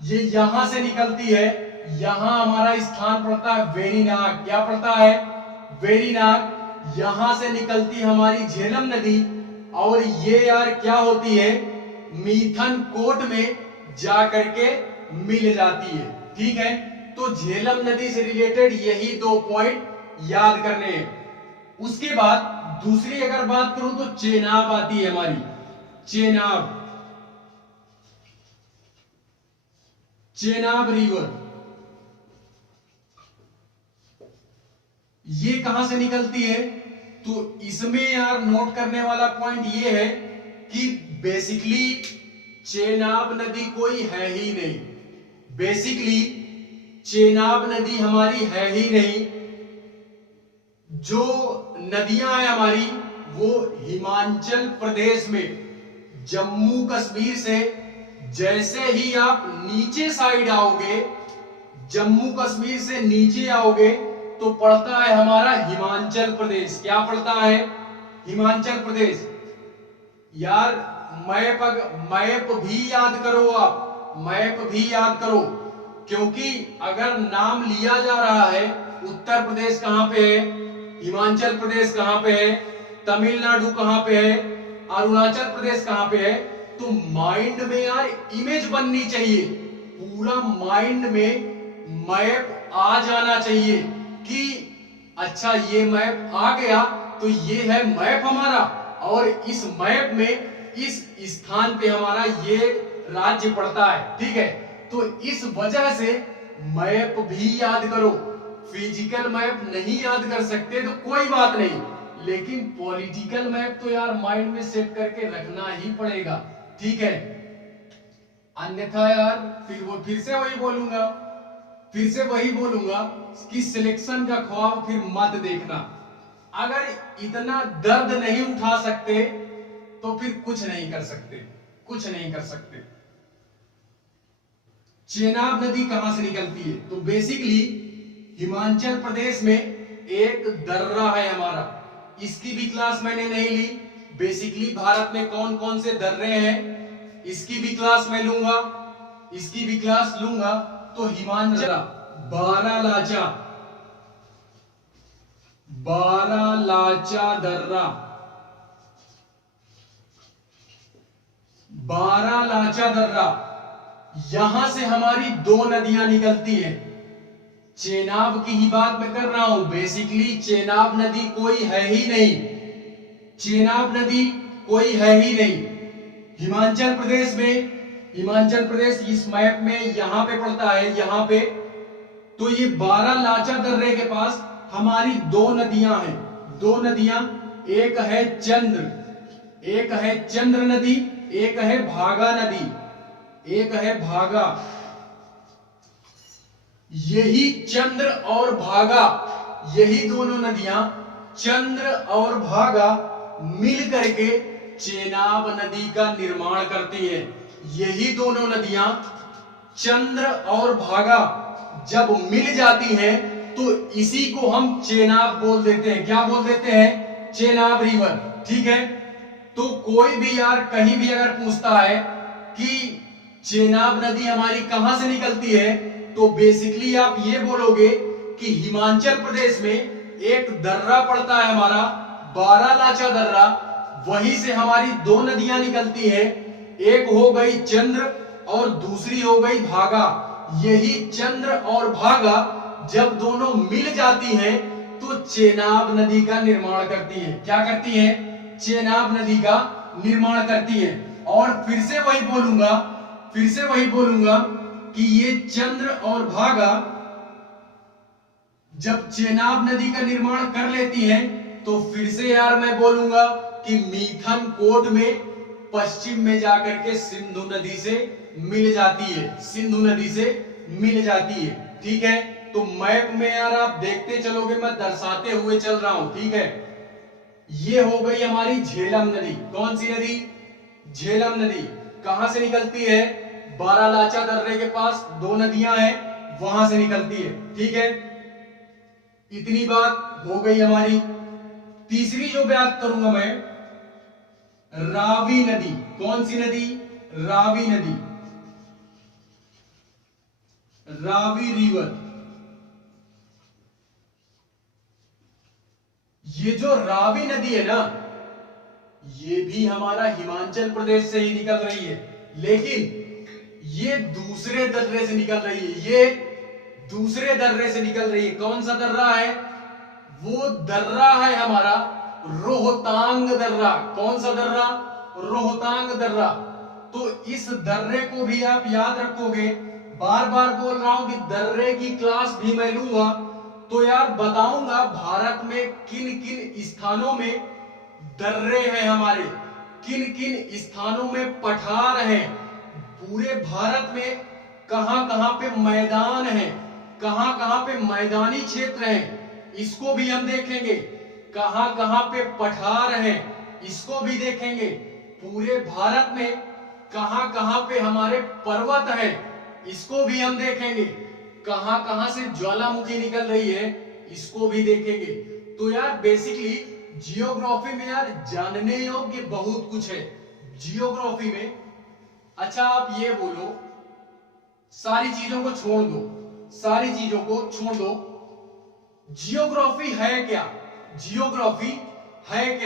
ये यहां से निकलती है, यहां हमारा स्थान पड़ता है वेरीनाग। क्या पड़ता है? वेरीनाग। यहां से निकलती हमारी झेलम नदी, और ये यार क्या होती है, मिथनकोट में जाकर के मिल जाती है, ठीक है। तो झेलम नदी से रिलेटेड यही 2 पॉइंट याद करने हैं। उसके बाद दूसरी अगर बात करूं तो चेनाब आती है हमारी, चेनाब। चेनाब रिवर ये कहां से निकलती है? तो इसमें यार नोट करने वाला पॉइंट ये है कि बेसिकली चेनाब नदी कोई है ही नहीं, बेसिकली चेनाब नदी हमारी है ही नहीं। जो नदियां हैं हमारी वो हिमाचल प्रदेश में, जम्मू कश्मीर से जैसे ही आप नीचे साइड आओगे, जम्मू कश्मीर से नीचे आओगे तो पड़ता है हमारा हिमाचल प्रदेश। क्या पड़ता है? हिमाचल प्रदेश। यार मैप भी याद करो, आप मैप भी याद करो, क्योंकि अगर नाम लिया जा रहा है उत्तर प्रदेश कहां पे है, हिमाचल प्रदेश कहां पे है, तमिलनाडु कहां पे है, अरुणाचल प्रदेश कहां पे है, तो माइंड में यार इमेज बननी चाहिए, पूरा माइंड में मैप आ जाना चाहिए कि अच्छा ये मैप आ गया तो ये है मैप हमारा, और इस मैप में इस स्थान पे हमारा ये राज्य पड़ता है, ठीक है। तो इस वजह से मैप भी याद करो। फिजिकल मैप नहीं याद कर सकते तो कोई बात नहीं, लेकिन पॉलिटिकल मैप तो यार माइंड में सेट करके रखना ही पड़ेगा, ठीक है। अन्यथा यार फिर से वही बोलूंगा कि सिलेक्शन का ख्वाब फिर मत देखना। अगर इतना दर्द नहीं उठा सकते तो फिर कुछ नहीं कर सकते, कुछ नहीं कर सकते। चेनाब नदी कहां से निकलती है? तो बेसिकली हिमाचल प्रदेश में एक दर्रा है हमारा, इसकी भी क्लास मैंने नहीं ली। बेसिकली भारत में कौन कौन से दर्रे हैं इसकी भी क्लास मैं लूंगा, इसकी भी क्लास लूंगा। तो हिमाचल बारालाचा, बारालाचा दर्रा, बारालाचा दर्रा यहां से हमारी दो नदियां निकलती हैं। चेनाब की ही बात मैं कर रहा हूं। बेसिकली चेनाब नदी कोई है ही नहीं, चेनाब नदी कोई है ही नहीं। हिमाचल प्रदेश में, हिमाचल प्रदेश इस मैप में यहां पे पड़ता है, यहां पे। तो ये बारालाचा दर्रे के पास हमारी दो नदियां हैं, दो नदियां। एक है चंद्र, एक है चंद्र नदी, एक है भागा नदी, एक है भागा। यही चंद्र और भागा, यही दोनों नदियां चंद्र और भागा मिल करके चेनाब नदी का निर्माण करती हैं। यही दोनों नदियां चंद्र और भागा जब मिल जाती हैं तो इसी को हम चेनाब बोल देते हैं। क्या बोल देते हैं? चेनाब रिवर। ठीक है। तो कोई भी यार कहीं भी अगर पूछता है कि चेनाब नदी हमारी कहां से निकलती है, तो बेसिकली आप ये बोलोगे कि हिमाचल प्रदेश में एक दर्रा पड़ता है हमारा, बारालाचा दर्रा, वहीं से हमारी दो नदियां निकलती हैं। एक हो गई चंद्र और दूसरी हो गई भागा। यही चंद्र और भागा जब दोनों मिल जाती हैं तो चेनाब नदी का निर्माण करती है। क्या करती है? चेनाब नदी का निर्माण करती है। और फिर से वही बोलूंगा, फिर से वही बोलूंगा कि ये चंद्र और भागा जब चेनाब नदी का निर्माण कर लेती हैं तो फिर से यार मैं बोलूंगा कि मीथन कोट में पश्चिम में जाकर के सिंधु नदी से मिल जाती है, सिंधु नदी से मिल जाती है। ठीक है। तो मैप में यार आप देखते चलोगे, मैं दर्शाते हुए चल रहा हूं। ठीक है। ये हो गई हमारी झेलम नदी। कौन सी नदी? झेलम नदी। कहां से निकलती है? बारालाचा दर्रे के पास दो नदियां हैं, वहां से निकलती है। ठीक है। इतनी बात हो गई हमारी। तीसरी जो बात करूंगा मैं, रावी नदी। कौन सी नदी? रावी नदी, रावी रिवर। ये जो रावी नदी है ना, ये भी हमारा हिमाचल प्रदेश से ही निकल रही है, लेकिन ये दूसरे दर्रे से निकल रही है। ये दूसरे दर्रे से निकल रही है। कौन सा दर्रा है? वो दर्रा है हमारा रोहतांग दर्रा। कौन सा दर्रा? रोहतांग दर्रा। तो इस दर्रे को भी आप याद रखोगे। बार बार बोल रहा हूं कि दर्रे की क्लास भी मैं लूंगा, तो यार बताऊंगा भारत में किन किन स्थानों में दर्रे हैं हमारे, किन किन स्थानों में पठार हैं, पूरे भारत में कहां कहां पे मैदान है, कहां कहां पे मैदानी क्षेत्र है, इसको भी हम देखेंगे। कहां कहां पे पठार है, इसको भी देखेंगे। पूरे भारत में कहां कहां पे हमारे पर्वत है, इसको भी हम देखेंगे। कहां कहां से ज्वालामुखी निकल रही है, इसको भी देखेंगे। तो यार बेसिकली जियोग्राफी में यार जानने योग्य बहुत कुछ है जियोग्राफी में। अच्छा आप ये बोलो, सारी चीजों को छोड़ दो, सारी चीजों को छोड़ दो, जियोग्राफी है क्या? जियोग्राफी है क्या?